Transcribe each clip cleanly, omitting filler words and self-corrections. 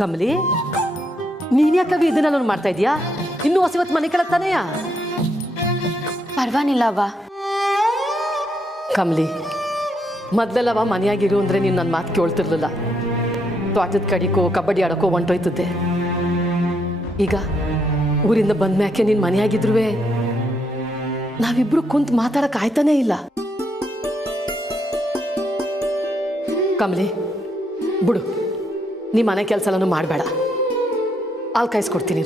ಕಮಲಿ, ನೀನ್ ಯಾಕವಿ ಇದನ್ನೆಲ್ಲ ಮಾಡ್ತಾ ಇದೀಯಾ? ಇನ್ನೂ ಹೊಸವತ್ತು ಮನೆ ಕಳತ್ತಾನೆಯಾ? ಪರವಾಗಿಲ್ಲ ಅವ್ವ. ಕಮಲಿ, ಮೊದಲೆಲ್ಲವ ಮನೆಯಾಗಿರು ಅಂದ್ರೆ ನೀನು ನನ್ನ ಮಾತು ಕೇಳ್ತಿರ್ಲಿಲ್ಲ. ತೋಟದ ಕಡಿಕೋ ಕಬಡ್ಡಿ ಆಡೋಕೋ ಹೊಂಟೋಯ್ತದ್ದೆ. ಈಗ ಊರಿಂದ ಬಂದ ಮ್ಯಾಕೆ ನೀನು ಮನೆಯಾಗಿದ್ರು ನಾವಿಬ್ರು ಕುಂತು ಮಾತಾಡಕ್ ಆಯ್ತಾನೇ ಇಲ್ಲ. ಕಮಲಿ, ಬಿಡು, ನೀ ಮನೆ ಕೆಲಸ ಎಲ್ಲನೂ ಮಾಡಬೇಡ. ಹಾಲು ಕಾಯಿಸ್ಕೊಡ್ತೀನಿ.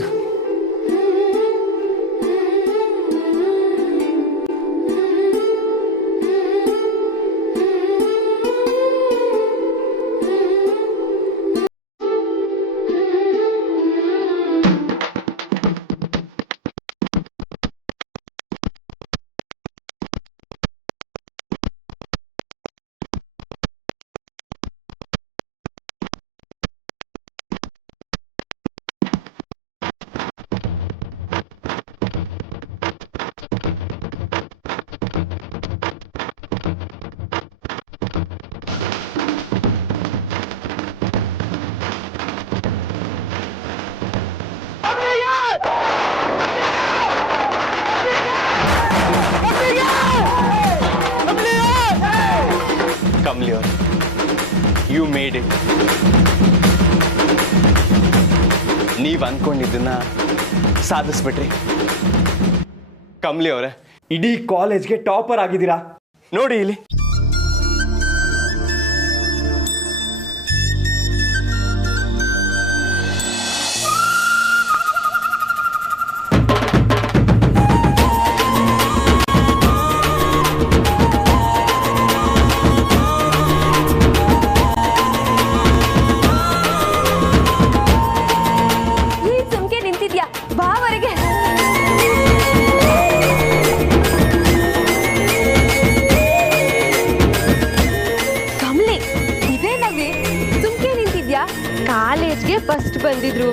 Kamli, you made it. ನೀವು ಅನ್ಕೊಂಡಿದ್ದನ್ನ ಸಾಧಿಸ್ಬಿಟ್ರಿ. ಕಮಲಿ ಅವರೇ, ಇಡೀ ಕಾಲೇಜ್ಗೆ ಟಾಪರ್ ಆಗಿದ್ದೀರಾ. ನೋಡಿ ಇಲ್ಲಿ. ಕಾಲೇಜ್ಗೆ ಫಸ್ಟ್ ಬಂದಿದ್ರು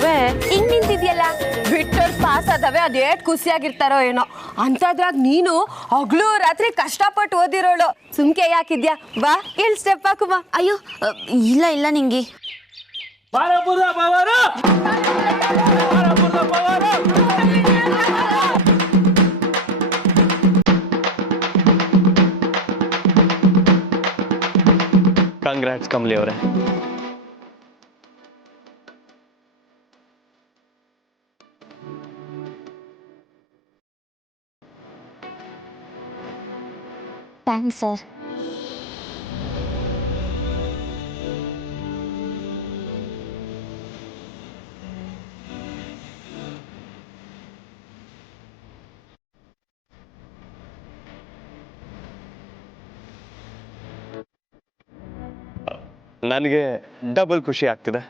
ಹಿಂಗ್ ನಿಂತಿದ್ಯಲ್ಲ, ಬಿಟ್ಟವ್ರು ಪಾಸ್ ಆದವೆ ಅದೇಟ್ ಖುಷಿಯಾಗಿರ್ತಾರೋ ಏನೋ ಅಂತದ್ರಾಗ ನೀನು ಹಗ್ಲು ರಾತ್ರಿ ಕಷ್ಟಪಟ್ಟು ಓದಿರೋಳು. ಸುಮ್ಕೆ ಯಾಕಿದ್ಯಾ? ಬಾ ಇಲ್ಲಿ ಸ್ಟೆಪ್ ಹಾಕುವ. ಅಯ್ಯೋ ಇಲ್ಲ ಇಲ್ಲ ನಿಂಗೆ. ಕಂಗ್ರಾಟ್ಸ್ ಕಮಲಿ ಅವರೇ. Thanks sir. ನನಗೆ ಡಬಲ್ ಖುಷಿ ಆಗ್ತಿದೆ.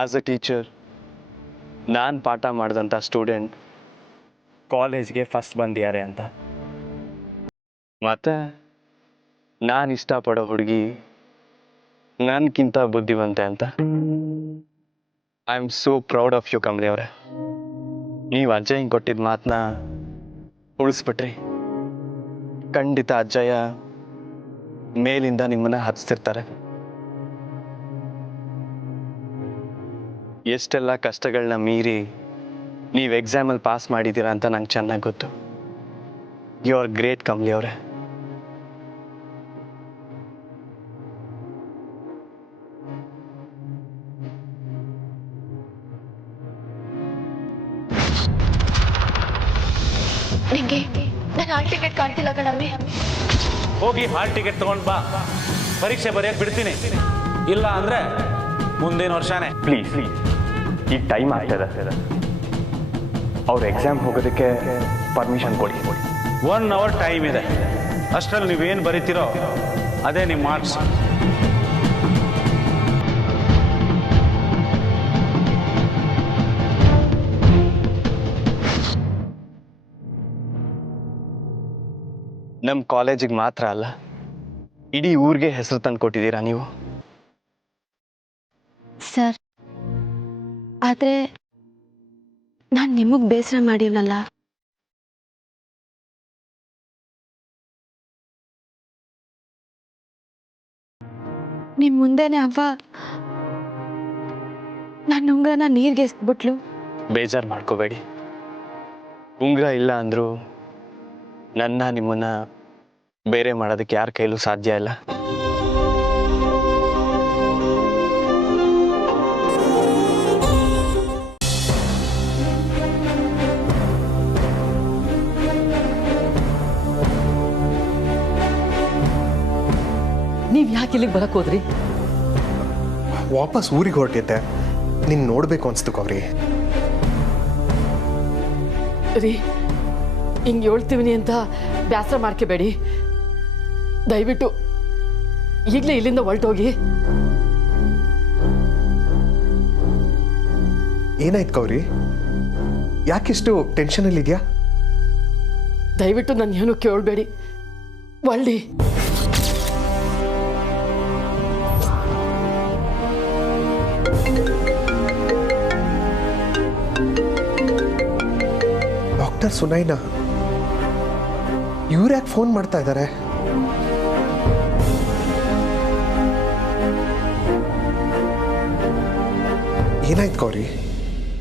ಆಸ್ ಅ ಟೀಚರ್, ನಾನು ಪಾಠ ಮಾಡಿದಂಥ ಸ್ಟೂಡೆಂಟ್ ಕಾಲೇಜ್ಗೆ ಫಸ್ಟ್ ಬಂದಿದ್ದಾರೆ ಅಂತ. ಮತ್ತು ನಾನು ಇಷ್ಟಪಡೋ ಹುಡುಗಿ ನನ್ಗಿಂತ ಬುದ್ಧಿವಂತೆ ಅಂತ. I am so proud of you Kamali ಅವರೇ. ನೀವು ಅಜ್ಜಯ್ಯಂಗೆ ಕೊಟ್ಟಿದ್ದ ಮಾತನ್ನ ಉಳಿಸ್ಬಿಟ್ರಿ. ಖಂಡಿತ ಅಜ್ಜಯ್ಯ ಮೇಲಿಂದ ನಿಮ್ಮನ್ನ ಹತ್ತಿಸ್ತಿರ್ತಾರೆ. ಎಷ್ಟೆಲ್ಲ ಕಷ್ಟಗಳನ್ನ ಮೀರಿ ನೀವು ಎಕ್ಸಾಮಲ್ಲಿ ಪಾಸ್ ಮಾಡಿದ್ದೀರಾ ಅಂತ ನಂಗೆ ಚೆನ್ನಾಗಿ ಗೊತ್ತು. ಯು ಆರ್ ಗ್ರೇಟ್ ಕಮಲಿ ಅವರೇ. ನಿಂಗೆ ನನ್ನ ಹಾಲ್ ಟಿಕೆಟ್ ಕಾಣ್ತಿಲ್ಲ ಕಣಮ್ಮಿ. ಹೋಗಿ ಹಾಲ್ ಟಿಕೆಟ್ ತಗೊಂಡು ಬಾ. ಪರೀಕ್ಷೆ ಬರೆಯಕ್ಕೆ ಬಿಡ್ತೀನಿ. ಇಲ್ಲ ಅಂದ್ರೆ ಮುಂದಿನ ವರ್ಷನೇ. ಪ್ಲೀಸ್, ಈಗ ಟೈಮ್ ಆಗ್ತದೆ. ಅವ್ರ ಎಕ್ಸಾಮ್ ಹೋಗೋದಕ್ಕೆ ಪರ್ಮಿಷನ್ ಕೊಡಿ. 1 hour ಟೈಮ್ ಇದೆ. ಅಷ್ಟರಲ್ಲಿ ನೀವೇನು ಬರೀತೀರೋ ಅದೇ ನಿಮ್ಮ ಮಾರ್ಕ್ಸ್. ನಮ್ಮ ಕಾಲೇಜಿಗೆ ಮಾತ್ರ ಅಲ್ಲ, ಇಡೀ ಊರಿಗೆ ಹೆಸರು ತಂದು ಕೊಟ್ಟಿದ್ದೀರಾ ನೀವು. ಸರ್, ಆದರೆ ನಾನು ನಿಮಗೆ ಬೇಸರ ಮಾಡಿವನಲ್ಲ. ನಿಮ್ಮ ಮುಂದೆನೆ ಅವ್ವ ನನ್ನ ಉಂಗ್ರನ ನೀರಿಗೆ ಎಸ್ಬಿಟ್ಲು. ಬೇಜಾರು ಮಾಡ್ಕೋಬೇಡಿ. ಉಂಗುರ ಇಲ್ಲ ಅಂದರೂ ನಿಮ್ಮನ್ನ ಬೇರೆ ಮಾಡೋದಕ್ಕೆ ಯಾರ ಕೈಲೂ ಸಾಧ್ಯ ಇಲ್ಲ. ನೀವು ಯಾಕೆ ಇಲ್ಲಿಗೆ ಬರಕ್ಕೆ ಹೋದ್ರಿ? ವಾಪಸ್ ಊರಿಗೆ ಹೊರಟಿದ್ದೆ, ನಿನ್ನ ನೋಡಬೇಕು ಅನ್ಸ್ತು ಗೌರಿ. ರೀ, ಹಿಂಗೆ ಹೇಳ್ತೀವಿನಿ ಅಂತ ಬೇಸರ ಮಾಡ್ಕೋಬೇಡಿ. ದಯವಿಟ್ಟು ಈಗಲೇ ಇಲ್ಲಿಂದ ಹೊರಟೋಗಿ. ಏನಾಯ್ತು ಗೌರಿ? ಯಾಕಿಷ್ಟು ಟೆನ್ಷನಲ್ಲಿ ಇದೆಯಾ? ದಯವಿಟ್ಟು ನನ್ನ ಏನು ಕೇಳಬೇಡಿ. ಒಳ್ಳಿ ಡಾಕ್ಟರ್ ಸುನೈನಾ ಇವ್ರು ಯಾಕೆ ಫೋನ್ ಮಾಡ್ತಾ ಇದ್ದಾರೆ? ಏನಾಯ್ತು ಗೌರಿ?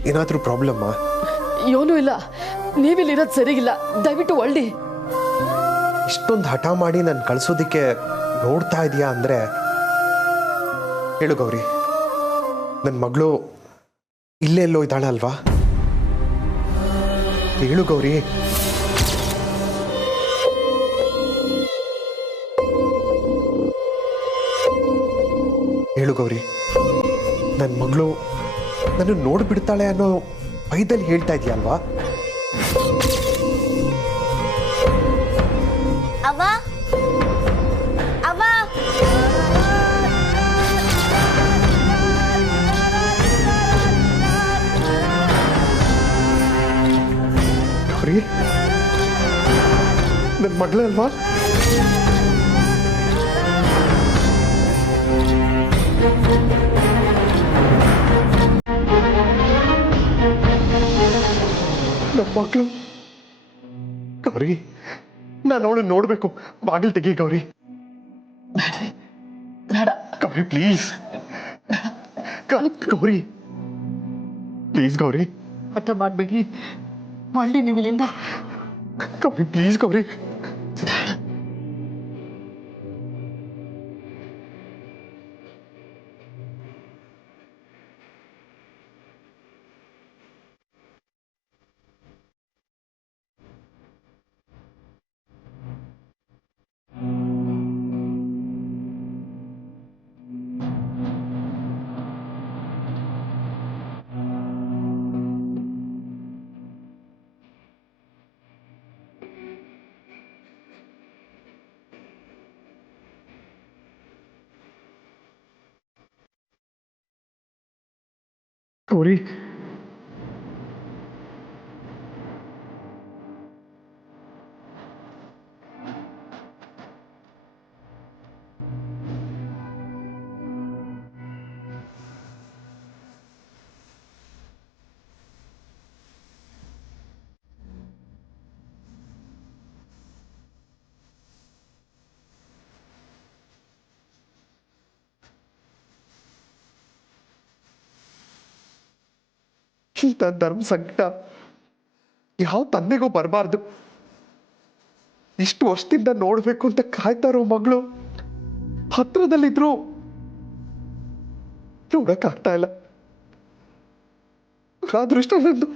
ಏನಾದರೂ ಪ್ರಾಬ್ಲಮ್ಮಾ? ಏನೂ ಇಲ್ಲ, ನೀವಿಲ್ಲಿರೋದು ಸರಿಗಿಲ್ಲ. ದಯವಿಟ್ಟು ಒಳ್ಳಿ. ಇಷ್ಟೊಂದು ಹಠ ಮಾಡಿ ನಾನು ಕಳ್ಸೋದಿಕ್ಕೆ ನೋಡ್ತಾ ಇದೆಯಾ ಅಂದರೆ ಹೇಳು ಗೌರಿ, ನನ್ನ ಮಗಳು ಇಲ್ಲೇ ಎಲ್ಲೋ ಇದ್ದಾಳ ಅಲ್ವಾ? ಹೇಳು ಗೌರಿ. ಹೇಳು ಗೌರಿ, ನನ್ನ ಮಗಳು ನನ್ನ ನೋಡ್ಬಿಡ್ತಾಳೆ ಅನ್ನೋ ಭಯದಲ್ಲಿ ಹೇಳ್ತಾ ಇದೆಯಾ ಅಲ್ವಾ? ಅವ್ವ ಅವ್ವ ಗೌರಿ, ನನ್ನ ಮಗಳೇ ಅಲ್ವಾ? ನನ್ನ ಮಗಳು ಗೌರಿ, ನಾನು ಅವಳು ನೋಡ್ಬೇಕು. ಬಾಗಿಲು ತೆಗಿ ಗೌರಿ. ಬೇಡ ಗೌರಿ ಪ್ಲೀಸ್. ಗೌರಿ ಪ್ಲೀಸ್ ಗೌರಿ. ಹಠ ಮಾಡಬೇಡಿ. ಒಳ್ಳಿ ನೀವು ಇಲ್ಲಿಂದ. ಗೌರಿ ಪ್ಲೀಸ್ ಗೌರಿ. ಗೌರಿ ಇಂಥ ಧರ್ಮ ಸಂಕಟ ಯಾವ ತಂದೆಗೂ ಬರಬಾರ್ದು. ಇಷ್ಟು ವರ್ಷದಿಂದ ನೋಡ್ಬೇಕು ಅಂತ ಕಾಯ್ತಾ ಇರೋ ಮಗಳು ಹತ್ರದಲ್ಲಿದ್ರು ನೋಡಕ್ಕಾಗ್ತಾ ಇಲ್ಲ. ಅದೃಷ್ಟ ನಂದು.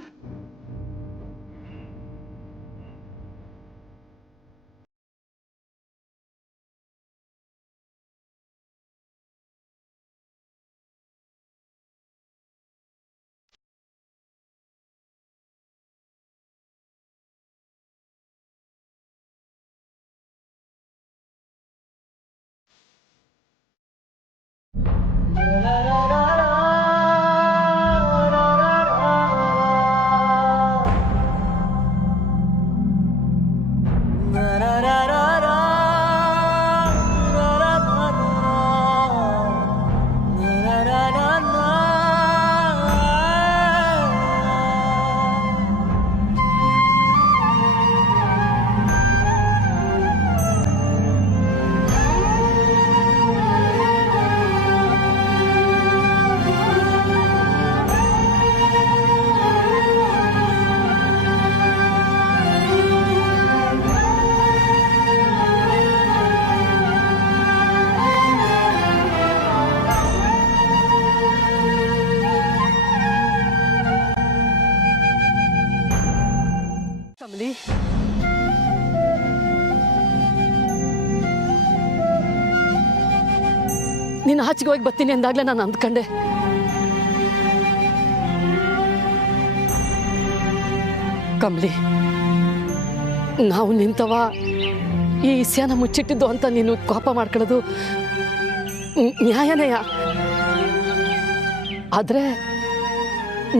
ನೀನು ಆಚೆಗೆ ಹೋಗಿ ಬರ್ತೀನಿ ಅಂದಾಗಲೇ ನಾನು ಅಂದ್ಕೊಂಡೆ. ಕಮಲಿ, ನಾವು ನಿಂತವ ಈ ಇಸ್ಯಾನ ಮುಚ್ಚಿಟ್ಟಿದ್ದು ಅಂತ ನೀನು ಕೋಪ ಮಾಡ್ಕೊಳ್ಳೋದು ನ್ಯಾಯನೇಯ. ಆದರೆ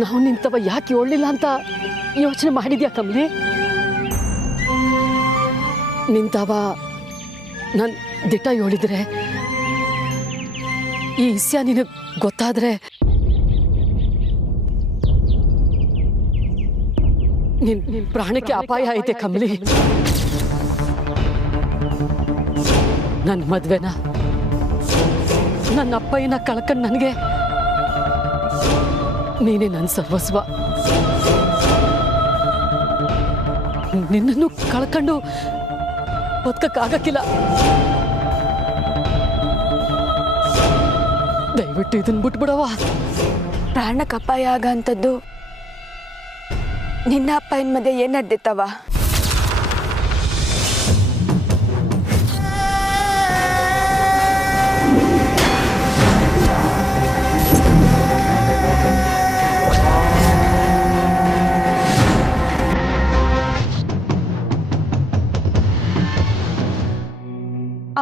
ನಾವು ನಿಂತವ ಯಾಕೆ ಹೇಳಲಿಲ್ಲ ಅಂತ ಯೋಚನೆ ಮಾಡಿದ್ಯಾ ಕಮಲಿ? ನಿಂತವ ನಾನು ದಿಟ ಹೇಳಿದ್ರೆ ಈ ಇಸ್ಯ ನಿನಗೆ ಗೊತ್ತಾದ್ರೆ ನಿನ್ ಪ್ರಾಣಕ್ಕೆ ಅಪಾಯ ಐತೆ ಕಮಲಿ. ನನ್ನ ಮದ್ವೆನ ನನ್ನ ಅಪ್ಪಯ್ಯನ ಕಳ್ಕೊಂಡು ನನಗೆ ನೀನೇ ನನ್ನ ಸರ್ವಸ್ವ. ನಿನ್ನನ್ನು ಕಳ್ಕೊಂಡು ಬದುಕಕ್ಕಾಗಕ್ಕಿಲ್ಲ. ದಯವಿಟ್ಟು ಇದನ್ನ ಬಿಟ್ಬಿಡವ. ಪ್ರಾಣಕ್ಕೆ ಅಪಾಯ ಆಗಂಥದ್ದು ನಿನ್ನ ಅಪ್ಪನ ಮಧ್ಯೆ ಏನು ನಡೆದಿತ್ತವ?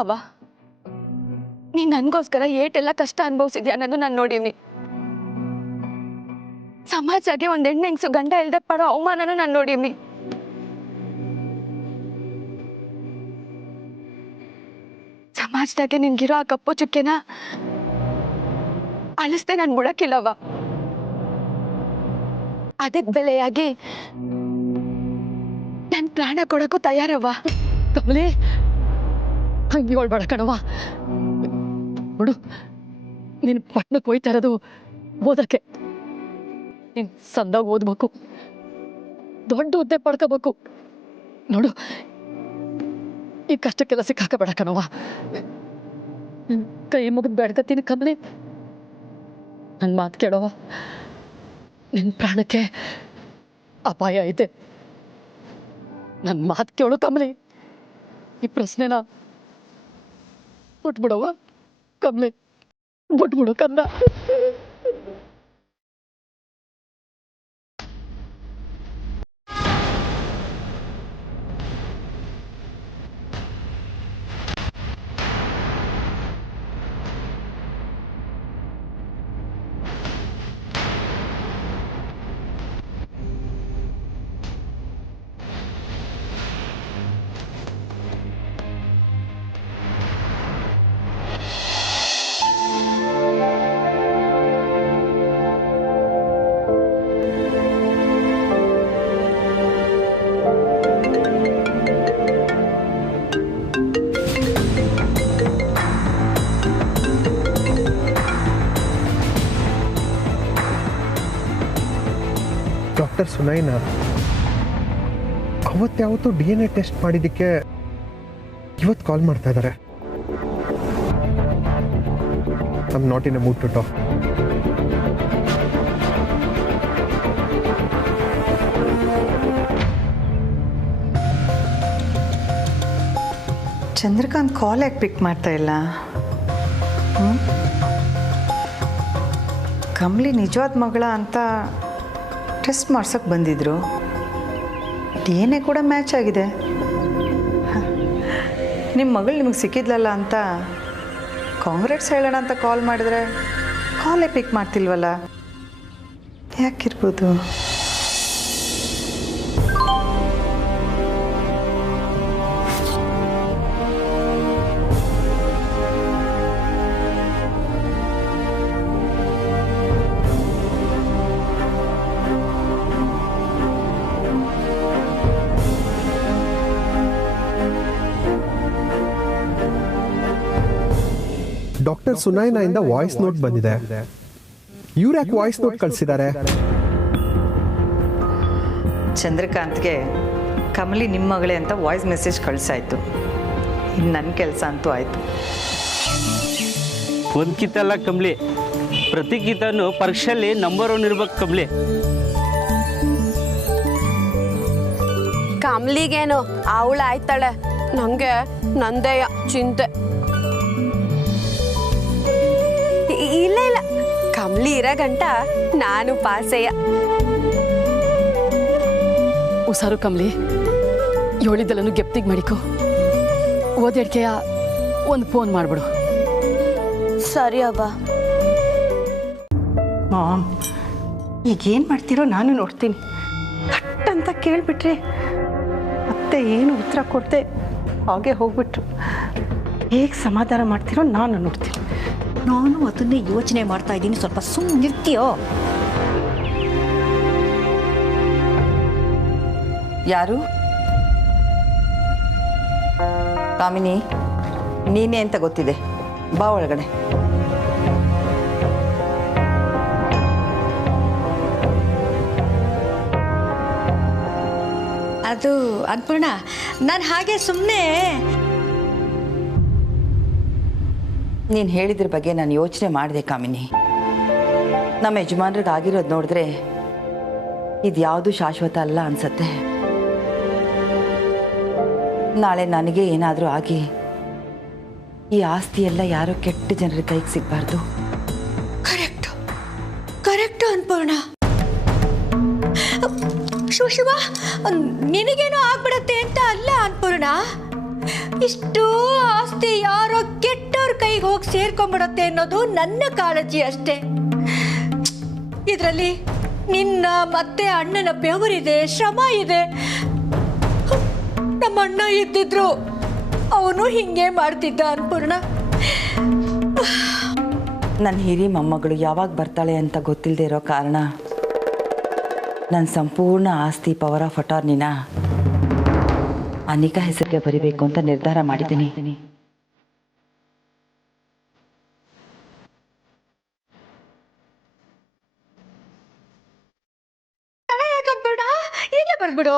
ಅವ ನೀ ನನಗೋಸ್ಕರ ಏಟೆಲ್ಲ ಕಷ್ಟ ಅನುಭವಿಸಿದ್ಯಾ ಅನ್ನೋದು ನಾನು ನೋಡೀನಿ. ಸಮಾಜಕ್ಕೆ ಒಂದು ಹೆಣ್ಣೆಂಗ್ಸು ಗಂಡ ಇಲ್ದೆ ಪಡೋ ಅವಮಾನನೂ ನಾನು ನೋಡೀನಿ. ಸಮಾಜದಾಗೆ ನಿನ್ಗಿರೋ ಆ ಕಪ್ಪು ಚುಕ್ಕೆನ ಅಳಿಸ್ದೆ ನಾನು ಮುಡಕ್ಕಿಲ್ಲವ. ಅದಕ್ಕೆ ಬೆಲೆಯಾಗಿ ನನ್ನ ಪ್ರಾಣ ಕೊಡಕ್ಕೂ ತಯಾರವ್ವ. ಕಮಲಿ, ಹಂಗೆ ಹೇಳ್ಬೇಡ ಕಣವ. ನೋಡು, ನೀನು ಪಟ್ಟಣಕ್ಕೆ ಹೋಯ್ತಾ ಇರೋದು ಓದಕ್ಕೆ. ನೀನು ಸಂದಾಗ ಓದ್ಬೇಕು, ದೊಡ್ಡ ಹುದ್ದೆ ಪಡ್ಕೋಬೇಕು. ನೋಡು, ಈ ಕಷ್ಟಕ್ಕೆಲ್ಲ ಸಿಕ್ಕಾಕಬೇಡ ಕಣವ. ಕೈ ಮುಗಿದು ಬೇಡ್ಕತ್ತೀನಿ ಕಮಲಿ, ನನ್ನ ಮಾತು ಕೇಳವ. ನಿನ್ನ ಪ್ರಾಣಕ್ಕೆ ಅಪಾಯ ಐತೆ. ನನ್ನ ಮಾತು ಕೇಳು ಕಮಲಿ. ಈ ಪ್ರಶ್ನೆನ ಬಿಟ್ಬಿಡವ ಕಮಲಿ, ಬಿಟ್ಬಿಡು ಕಂದ. ಡಾಕ್ಟರ್ ಸುನೈನಾ ಅವತ್ತಾವತ್ತು DNA ಟೆಸ್ಟ್ ಮಾಡಿದ್ದಕ್ಕೆ ಇವತ್ತು ಕಾಲ್ ಮಾಡ್ತಾ ಇದ್ದಾರೆ. I am not in a mood to talk. Chandrakant call ಯಾಕೆ ಪಿಕ್ ಮಾಡ್ತಾ ಇಲ್ಲ? ಕಮಲಿ ನಿಜವಾದ ಮಗಳ ಅಂತ ಟೆಸ್ಟ್ ಮಾಡ್ಸೋಕ್ಕೆ ಬಂದಿದ್ರು. DNA ಕೂಡ ಮ್ಯಾಚ್ ಆಗಿದೆ. ನಿಮ್ಮ ಮಗಳು ನಿಮಗೆ ಸಿಕ್ಕಿದ್ಲಲ್ಲ ಅಂತ ಕಾಂಗ್ರೆಟ್ಸ್ ಹೇಳೋಣ ಅಂತ ಕಾಲ್ ಮಾಡಿದ್ರೆ ಕಾಲೇ ಪಿಕ್ ಮಾಡ್ತಿಲ್ವಲ್ಲ, ಯಾಕಿರ್ಬೋದು? ಡಾಕ್ಟರ್ ಸುನೈನಾ ಇಂದ ವಾಯ್ಸ್ ನೋಟ್ ಬಂದಿದೆ. ಇವ್ರು ಯಾಕೆ ವಾಯ್ಸ್ ನೋಟ್ ಕಳಿಸಿದ್ದಾರೆ? ಚಂದ್ರಕಾಂತ್ಗೆ ಕಮಲಿ ನಿಮ್ಮ ಮಗಳೇ ಅಂತ ವಾಯ್ಸ್ ಮೆಸೇಜ್ ಕಳಿಸಾಯ್ತು. ಇನ್ನು ನನ್ನ ಕೆಲಸ ಅಂತೂ ಆಯಿತು. ಒಂದು ಕಿತ್ತಲ್ಲ ಕಮಲಿ, ಪ್ರತಿ ಕಿತ್ತನು ಪರೀಕ್ಷೆಯಲ್ಲಿ ನಂಬರ್ 1 ಇರ್ಬೇಕು ಕಮಲಿ. ಕಮಲಿಗೇನು ಅವಳು ಆಯ್ತಾಳೆ, ನಂಗೆ ನಂದೇಯ ಚಿಂತೆ. ಕಮಲಿ ಇರೋ ಗಂಟ ನಾನು ಪಾಸೆಯ. ಹುಷಾರು ಕಮಲಿ, ಹೇಳಿದ್ದೆಲ್ಲನು ಗೆಪ್ತಿಗೆ ಮಾಡಿಕೊ. ಓದೇಡ್ಕೆಯ ಒಂದು ಫೋನ್ ಮಾಡಿಬಿಡು. ಸರಿ ಅವ್ವ. ಮಾಮ್, ಈಗೇನು ಮಾಡ್ತೀರೋ ನಾನು ನೋಡ್ತೀನಿ. ಥಟ್ ಅಂತ ಕೇಳಿಬಿಟ್ರೆ ಮತ್ತೆ ಏನು ಉತ್ತರ ಕೊಡದೆ ಹಾಗೆ ಹೋಗ್ಬಿಟ್ರು. ಹೇಗೆ ಸಮಾಧಾನ ಮಾಡ್ತೀರೋ ನಾನು ನೋಡ್ತೀನಿ. ನಾನು ಅದನ್ನೇ ಯೋಚನೆ ಮಾಡ್ತಾ ಇದ್ದೀನಿ. ಸ್ವಲ್ಪ ಸುಮ್ಮನಿರ್ತೀಯೋ? ಯಾರು? ಕಾಮಿನಿ, ನೀನೇ ಅಂತ ಗೊತ್ತಿದೆ, ಬಾ ಒಳಗಡೆ. ಅದು ಅನ್ಪೂರ್ಣ, ನಾನು ಹಾಗೆ ಸುಮ್ಮನೆ ನೀನು ಹೇಳಿದ್ರ ಬಗ್ಗೆ ನಾನು ಯೋಚನೆ ಮಾಡಿದೆ ಕಾಮಿನಿ. ನಮ್ಮ ಯಜಮಾನ್ರಿಗೆ ಆಗಿರೋದು ನೋಡಿದ್ರೆ ಇದು ಯಾವುದು ಶಾಶ್ವತ ಅಲ್ಲ ಅನ್ಸತ್ತೆ. ನಾಳೆ ನನಗೆ ಏನಾದರೂ ಆಗಿ ಈ ಆಸ್ತಿ ಎಲ್ಲ ಯಾರೋ ಕೆಟ್ಟ ಜನರ ಕೈಗೆ ಸಿಗಬಾರ್ದು. ಕರೆಕ್ಟು ಅನ್ಪೂರ್ಣ. ಶಿವ, ನಿನಗೇನೋ ಆಗ್ಬಿಡತ್ತೆ ಅಂತ ಅಲ್ಲ ಅನ್ಪೂರ್ಣ. ಇಷ್ಟು ಆಸ್ತಿ ಯಾರೋ ಕೆಟ್ಟವ್ರ ಕೈಗೆ ಹೋಗಿ ಸೇರ್ಕೊಂಡ್ಬಿಡತ್ತೆ ಅನ್ನೋದು ನನ್ನ ಕಾಳಜಿ ಅಷ್ಟೇ. ಇದರಲ್ಲಿ ನಿನ್ನ ಮತ್ತೆ ಅಣ್ಣನ ಬೆವರಿದೆ, ಶ್ರಮ ಇದೆ. ನಮ್ಮ ಅಣ್ಣ ಇದ್ದಿದ್ರು ಅವನು ಹಿಂಗೆ ಮಾಡ್ತಿದ್ದ ಅನ್ಪೂರ್ಣ. ನನ್ನ ಹಿರಿ ಮೊಮ್ಮಗಳು ಯಾವಾಗ ಬರ್ತಾಳೆ ಅಂತ ಗೊತ್ತಿಲ್ಲದೆ ಇರೋ ಕಾರಣ ನನ್ನ ಸಂಪೂರ್ಣ ಆಸ್ತಿ ಪವರ್ ಆಫ್ ಅಟಾರ್ನಿನ ಅನಿಕಾ ಹೆಸರಿಗೆ ಬರಿಬೇಕು ಅಂತ ನಿರ್ಧಾರ ಮಾಡಿದ್ದೀನಿ. ಹೀಗೆ ಬರ್ಬಿಡು.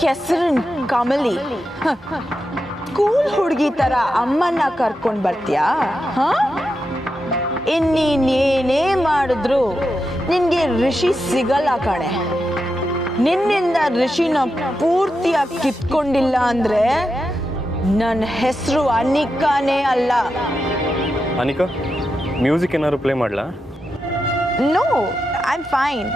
ಕೆಸರಿನ ಕಮಲಿ, ಸ್ಕೂಲ್ ಹುಡುಗಿ ತರ ಅಮ್ಮನ್ನ ಕರ್ಕೊಂಡ್ ಬರ್ತೀಯಾ? ಇನ್ನೇನೇ ಮಾಡಿದ್ರು ನಿನ್ಗೆ ಋಷಿ ಸಿಗಲ್ಲ ಕಣೆ. ನಿನ್ನಿಂದ ಋಷಿನ ಪೂರ್ತಿಯಾಗಿ ಕಿತ್ಕೊಂಡಿಲ್ಲ ಅಂದ್ರೆ ನನ್ನ ಹೆಸರು ಅನಿಕಾನೇ ಅಲ್ಲ. ಅನಿಕಾ, ಮ್ಯೂಸಿಕ್ ಏನಾದ್ರು ಪ್ಲೇ ಮಾಡ್ಲಾ? No, I am fine.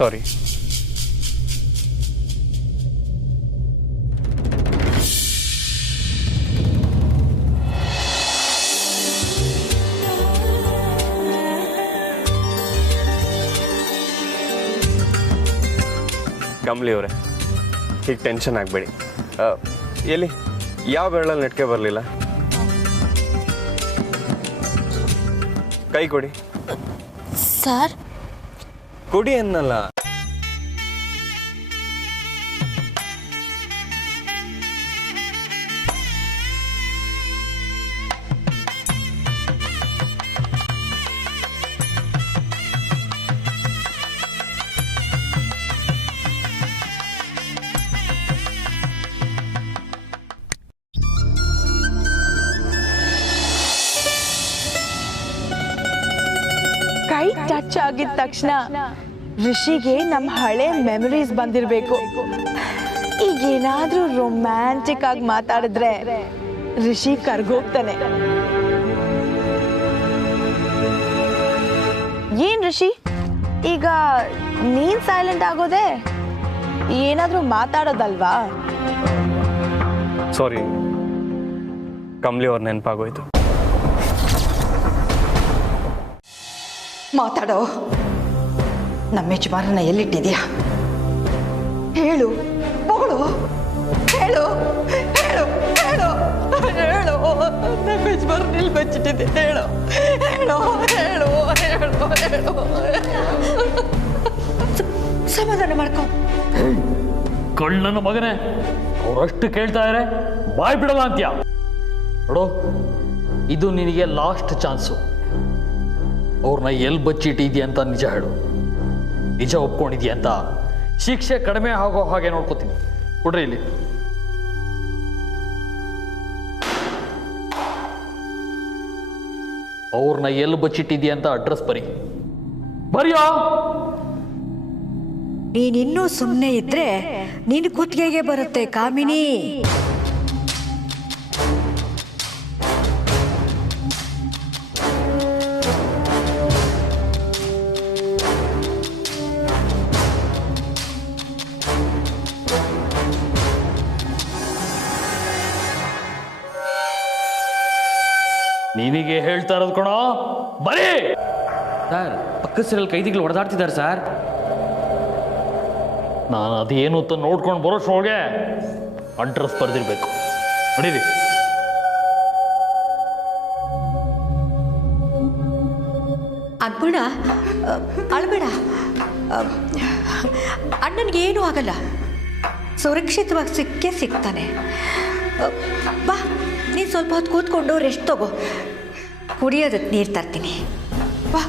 Sorry. Kamali ಅವರೇ, ಹೀಗೆ ಟೆನ್ಷನ್ ಆಗಬೇಡಿ. ಎಲ್ಲಿ ಯಾವ ಬೆರಳಲ್ಲಿ ನೆಟ್ಕೆ ಬರಲಿಲ್ಲ? ಕೈ ಕೊಡಿ. ಸರ್, ಕೊಡಿ ಅನ್ನಲ್ಲ. ಟಚ್ ಆಗಿದ ತಕ್ಷಣ ಋಷಿಗೆ ನಮ್ಮ ಹಳೆ ಮೆಮರೀಸ್ ಬಂದಿರಬೇಕು. ಈಗೇನಾದ್ರೂ ರೊಮ್ಯಾಂಟಿಕ್ ಆಗಿ ಮಾತಾಡಿದ್ರೆ ಋಷಿ ಕರ್ಗೋಗ್ತಾನೆ. ಏನ್ ಋಷಿ, ಈಗ ನೀನ್ ಸೈಲೆಂಟ್ ಆಗೋದೆ? ಏನಾದ್ರೂ ಮಾತಾಡೋದಲ್ವಾ? ಸಾರಿ, ಕಮಲಿ ಅವ್ರ ನೆನಪಾಗೋಯ್ತು. ಮಾತಾಡೋ, ನಮ್ಮ ಯಜಮಾನನ ಎಲ್ಲಿಟ್ಟಿದ್ಯಾ? ಹೇಳು, ಮಗಳು, ಹೇಳು ಹೇಳು ಹೇಳು ಹೇಳು. ನಮ್ಮ ಯಜಮಾನನ ಎಲ್ಲಿ ಬಚ್ಚಿಟ್ಟಿದ್ದೆ? ಹೇಳು ಹೇಳು ಹೇಳು ಹೇಳು ಹೇಳು. ಸಮಾಧಾನ ಮಾಡ್ಕೊ. ಕಳ್ಳನ ಮಗನೇ, ಅವರಷ್ಟು ಕೇಳ್ತಾ ಇದ್ದಾರೆ, ಬಾಯ್ ಬಿಡಲ್ಲ ಅಂತ್ಯ. ನೋಡು, ಇದು ನಿನಗೆ ಲಾಸ್ಟ್ ಚಾನ್ಸು. ಅವ್ರನ್ನ ಎಲ್ಲಿ ಬಚ್ಚಿಟ್ಟಿದ್ಯಾ ಅಂತ ನಿಜ ಹೇಳು. ನಿಜ ಒಪ್ಕೊಂಡಿದ್ಯಾ ಅಂತ ಶಿಕ್ಷೆ ಕಡಿಮೆ ಆಗೋ ಹಾಗೆ ನೋಡ್ಕೋತೀನಿ. ಕೊಡ್ರಿ ಇಲ್ಲಿ. ಅವ್ರನ್ನ ಎಲ್ಲಿ ಬಚ್ಚಿಟ್ಟಿದ್ಯಾ ಅಂತ ಅಡ್ರೆಸ್ ಬರಿಯೋ. ನೀನಿನ್ನೂ ಸುಮ್ಮನೆ ಇದ್ರೆ ನಿನ್ ಕುತ್ತಿಗೆಗೆ ಬರುತ್ತೆ ಕಾಮಿನಿ. ನಿನಗೆ ಹೇಳ್ತಾ ಇರೋದು ಕಣೋ, ಬರೀ. ಸರ್, ಪಕ್ಕದ ಸರಲ್ಲಿ ಕೈದಿಗಳು ಹೊಡೆದಾಡ್ತಿದ್ದಾರೆ ಸರ್. ನಾನು ಅದೇನು ಅಂತ ನೋಡ್ಕೊಂಡು ಬರೋಷ್ಟೊಳಗೆ ಅಡ್ರೆಸ್ ಬರೆದಿರ್ಬೇಕು. ನಡೀರಿ. ಅನ್ಪೂರ್ಣ, ಅಳ್ಬೇಡ. ಅಣ್ಣನಿಗೆ ಏನೂ ಆಗಲ್ಲ, ಸುರಕ್ಷಿತವಾಗಿ ಸಿಕ್ಕೇ ಸಿಗ್ತಾನೆ. ಬಾ, ನೀನು ಸ್ವಲ್ಪ ಹೊತ್ತು ಕೂತ್ಕೊಂಡು ರೆಸ್ಟ್ ತಗೋ. ಕುಡಿಯೋದಕ್ಕೆ ನೀರು ತರ್ತೀನಿ. ಬಾ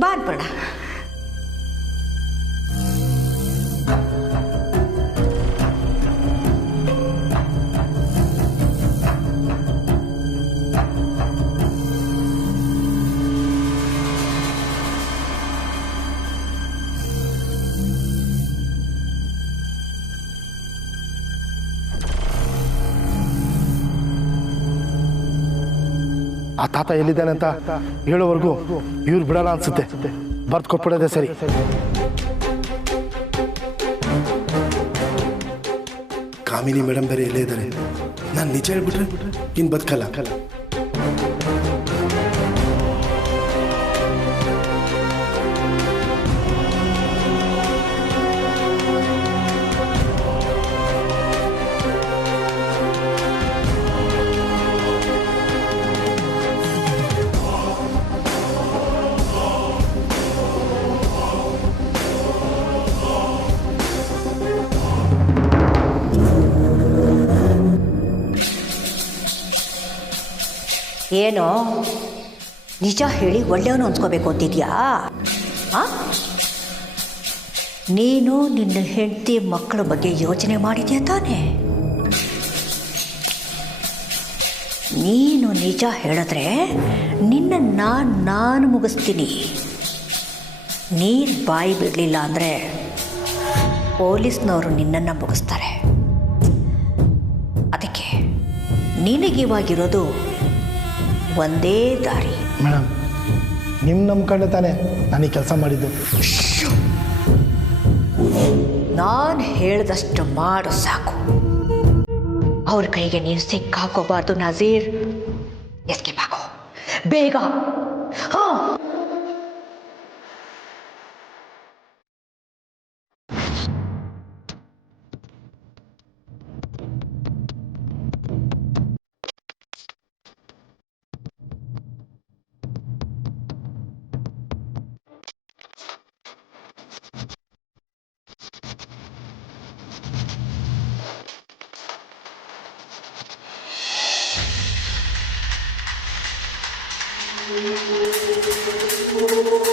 ಬಾ ಅನ್ಪೂರ್ಣ. ಆ ತಾತ ಎಲ್ಲಿದ್ದಾನೆ ಅಂತ ಹೇಳೋವರೆಗೂ ಇವ್ರು ಬಿಡಲ್ಲ ಅನ್ಸುತ್ತೆ. ಬರ್ದು ಕೊಟ್ಬಿಡೋದೆ ಸರಿ. ಕಾಮಿನಿ ಮೇಡಮ್ ಬೇರೆ ಎಲ್ಲೇ ಇದ್ದಾರೆ. ನಾನು ನಿಜ ಹೇಳ್ಬಿಟ್ರೆ ಇನ್ನು ಬದುಕಲ್ಲ. ಏನೋ ನಿಜ ಹೇಳಿ ಒಳ್ಳೆಯವನು ಅನ್ಸ್ಕೋಬೇಕು ಅಂತಿದ್ಯಾ? ನೀನು ನಿನ್ನ ಹೆಂಡತಿ ಮಕ್ಕಳ ಬಗ್ಗೆ ಯೋಚನೆ ಮಾಡಿದ್ಯಾ ತಾನೆ? ನೀನು ನಿಜ ಹೇಳಿದ್ರೆ ನಿನ್ನ ನಾನು ಮುಗಿಸ್ತೀನಿ. ನೀನು ಬಾಯಿ ಬಿಡಲಿಲ್ಲ ಅಂದರೆ ಪೊಲೀಸ್ನವರು ನಿನ್ನನ್ನು ಮುಗಿಸ್ತಾರೆ. ಅದಕ್ಕೆ ನಿನಗಿವಾಗಿರೋದು ಒಂದೇ ದಾರಿ. ಮೇಡಮ್, ನಿಮ್ಮ ನಂಬ್ಕೊಂಡೆ ತಾನೆ ನಾನು ಈ ಕೆಲಸ ಮಾಡಿದ್ದು. ನಾನು ಹೇಳ್ದಷ್ಟು ಮಾಡು ಸಾಕು. ಅವ್ರ ಕೈಗೆ ನೀನು ಸಿಕ್ಕಾಕೋಬಾರ್ದು ನಜೀರ್. ಎಸ್ಕೇಪ್ ಆಗೋ ಬೇಗ. ಹಾಂ, Thank you.